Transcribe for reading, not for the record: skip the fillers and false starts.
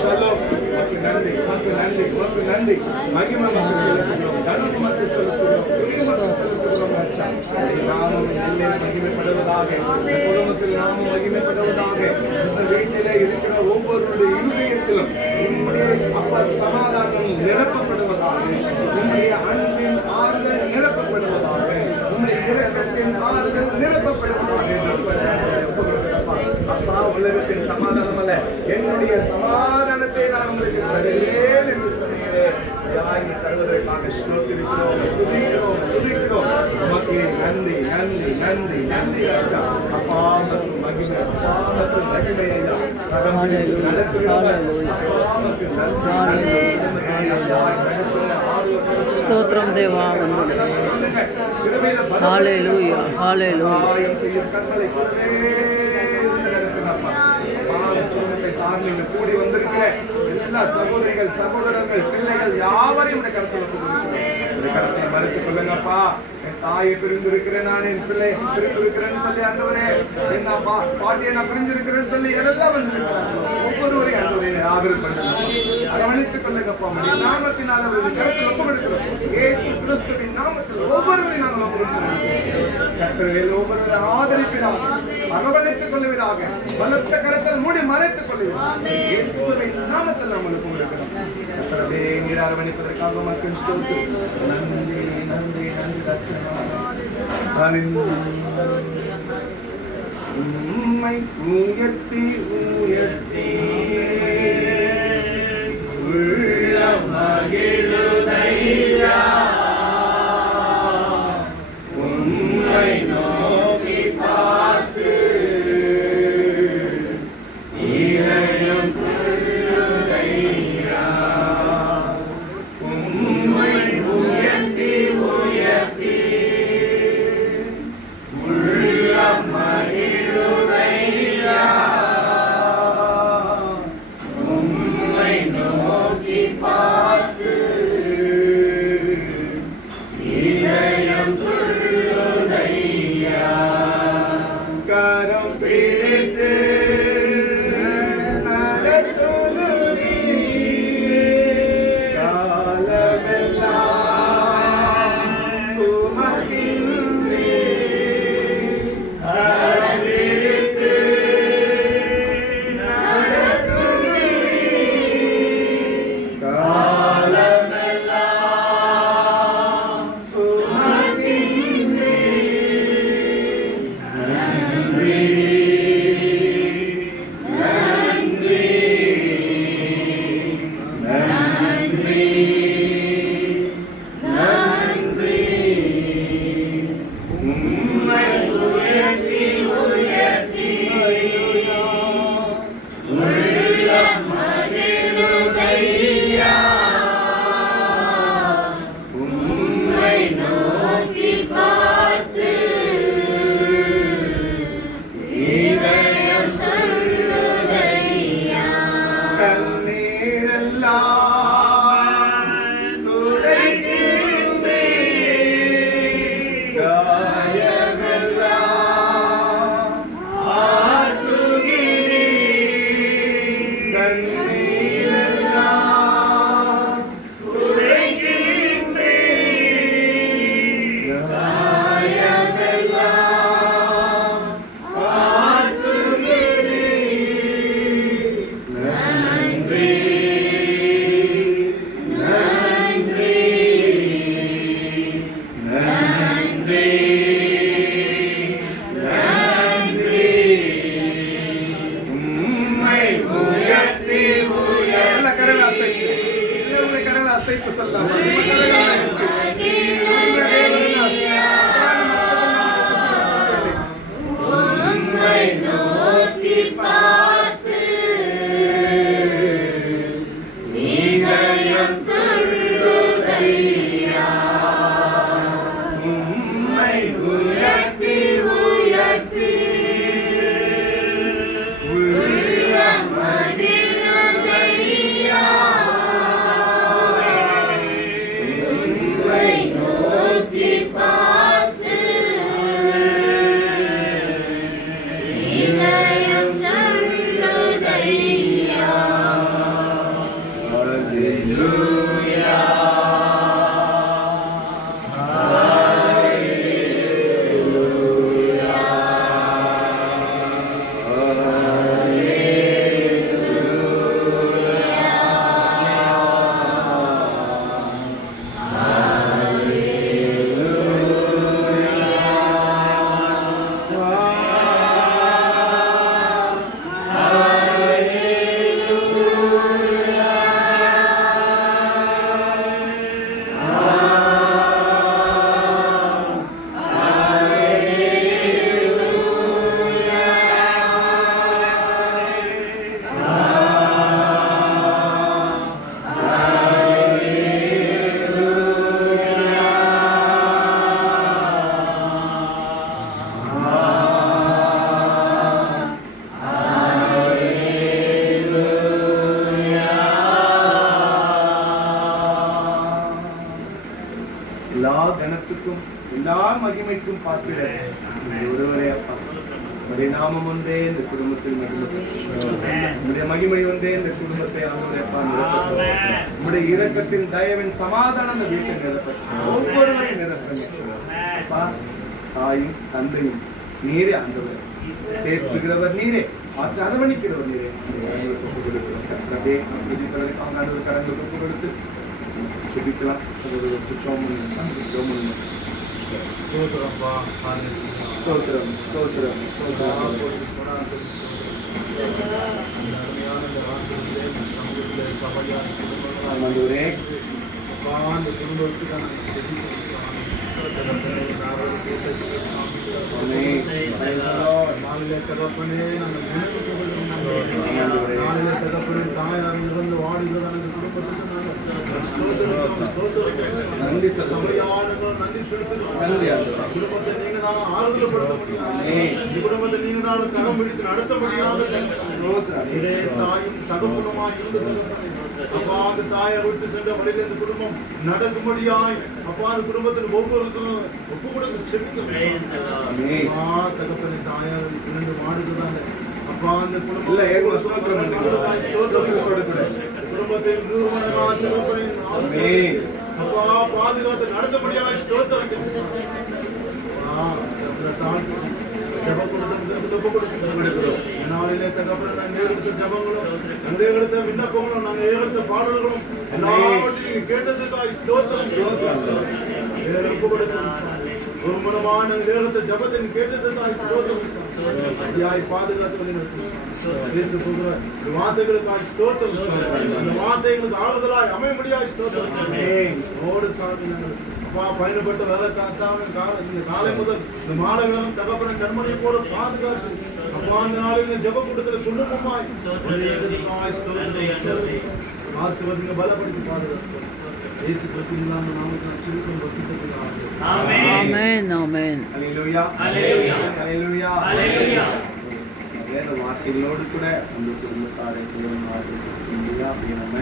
Shalom. உமக்கு நன்றி, உமக்கு நன்றி, உமக்கு நன்றி. மகிமை உமக்கு செலுத்துகிறோம், கனம் உமக்கு செலுத்துகிறோம், துதி உமக்கு செலுத்துகிறோம் ராஜா. நாமம் எல்லை மகிமைப்படுவதாக, இந்த குடும்பத்தில் நாமம் மகிமைப்படுவதாக. இந்த வீட்டிலே இருக்கிற ஒவ்வொருடைய இருதயத்திலும் உம்முடைய அப்பா சமாதானம் நிரப்பப்படுவதாக, உம்முடைய அன்பின் ஆறுதல் நிரப்பப்படுவதாக, உம்முடைய இரக்கத்தின் ஆறுதல் நிரப்பப்படுவதாக. அப்பா, உலகத்தின் சமாதானம் அல்ல, என்னுடைய சமாதானத்தை நான் உங்களுக்கு தருகிறேன் என்று சொன்னீங்களே, யாரை தருவதற்காக ஸ்தோத்திரிக்கிறோம், துதிக்கிறோம், துதிக்கிறோம். உமக்கு நன்றி, நன்றி, நன்றி, நன்றி ராஜா. அப்பா மற்றும் மகிமை, அப்பா மற்றும் மகிமை ஐயா. நடத்துகிறவர் அப்பாவுக்கு நன்றி, ஸ்தோத்திரம் தேவா. ஹல்லேலூயா, ஹல்லேலூயா. கூடி வந்திருக்கிற எல்லா சகோதரிகள், சகோதரர்கள், பிள்ளைகள் யாவரையும் கருத்தை மறுத்துக் கொள்ளுங்கப்பா. என் தாயை பிரிந்திருக்கிறேன், நான் என் பிள்ளை பிரிந்திருக்கிறேன்னு சொல்லி ஆண்டவரே, என் பாட்டியை நான் பிரிஞ்சிருக்கிறேன்னு சொல்லி எல்லாம் வந்திருக்கிறாங்களோ ஒவ்வொருவரையும் ஆண்டவரே ஆதரவு பண்ணுங்க, அரவணைத்துக் கொள்ளுங்கப்பா. நாமத்தினால் அவர்கள் கருத்தில் ஒப்பு கொடுக்கிறோம். இயேசு கிறிஸ்துவின் நாமத்தில் ஒவ்வொருவரையும் நாங்கள் ஒப்பு கொடுக்கிறோம். கர்த்தர்கள் ஒவ்வொருவரை ஆதரிப்பீராக, அரவணைத்துக் கொள்ளுவீராக, பலத்த கரத்தில் மூடி மறைத்துக் கொள்ளுவீராக. இயேசுவின் நாமத்தில் நாம் ஒப்பு கொடுக்கிறோம். கர்த்தரே, நீர் அரவணைப்பதற்காக மக்கள் ஸ்தோத்திரம். நன்றி, நன்றி, நன்றி ரட்சகா. உம்மை உயர்த்தி உயர்த்தி உள்ளம் மகிழுதையா, உம்மை நோக்கி பார்த்து இதயம் துள்ளுதையா. உம்மை உயர்த்தி உயர்த்தி உள்ளம் மகிழுதையா, உம்மை நோக்கி பார்த்து இதயம் துள்ளுதையா. கரம் பிடித்து துதிக்கும் எல்லா மகிமைக்கும் பாத்திரர் ஒருவரே அப்பா. உம்முடைய நாமம் ஒன்றே இந்த குடும்பத்தில் உம்முடைய மகிமை ஒன்றே இந்த குடும்பத்தை உம்முடைய இரக்கத்தின் தயவின் சமாதானம் அந்த வீட்டை நிரப்ப ஒவ்வொருவரையும் நிரப்பா. தாயும் தந்தையும் நீரே ஆண்டவர், தேற்றுகிறவர் நீரே, அரவணிக்கிறவர் நீரே. ஆண்டவர் கரங்களுக்கு ஒப்பு கொடுத்து சுபிக்கலாம். ஸ்தோத்திரம் ஸ்தோத்திரம் ஸ்தோத்திரம். ஆண்டவரே நன்றி குடும்பத்தை நீங்க தான் ஆறுதல் குடும்பத்தை நீங்க தான் கரம் பிடித்து நடத்த முடியாத தாயும் தகப்பனுமாய் இருந்தது. அப்பா அந்த தாயை விட்டு சென்ற வழியில் இந்த குடும்பம் நடக்கும்படியாய் அப்பா அந்த குடும்பத்தில் ஒவ்வொருத்தரும் ஒப்பு கொடுக்க செபிக்க தகப்பனை தாயார் 2 மாடுகள் அப்பா அந்த குடும்பத்தை அப்பா பாதுகாத்து நடத்தபடியாக ஸ்தோத்திரம். நாளிலே தகப்பன நாங்கள் எடுத்த ஜபங்களும் நாங்கள் எடுத்த விண்ணப்பங்களும் நாங்கள் எடுத்த பாடல்களும் எல்லாவற்றையும் கேட்டதுக்காய் ஸ்தோத்திரம். ஒரு மூலமான நேரத்தை ஜபத்தின் கேட்டதுக்காய் ஸ்தோத்திரம். பாதுகாத்து வார்த்தைகளுக்காய் ஸ்தோத்திரம். அந்த வார்த்தைகளுக்கு ஆறுதலாய் அமையும்படியாய் ஸ்தோத்திரம். ஓடு சாமி பயணப்பட்ட வேலை காலை முதல் இந்த மாணவர்களும் தகப்பன கண்மணி போல பாதுகாத்து அப்பா அந்த நாளில் ஜப கூட்டத்தில் குடும்பமாய் ஆசீர்வதிங்க பலப்படுத்தி பாதுகாத்து இயேசு கிறிஸ்துவின் நாமத்தில் சுருக்கம் வசிக்கிறதுக்கு ஆமென் ஆமென். ஹல்லேலூயா ஹல்லேலூயா ஹல்லேலூயா ஹல்லேலூயா. வேத வார்த்தைகளோடு கூட அந்த குடும்பத்தாரை அப்படியே நம்ம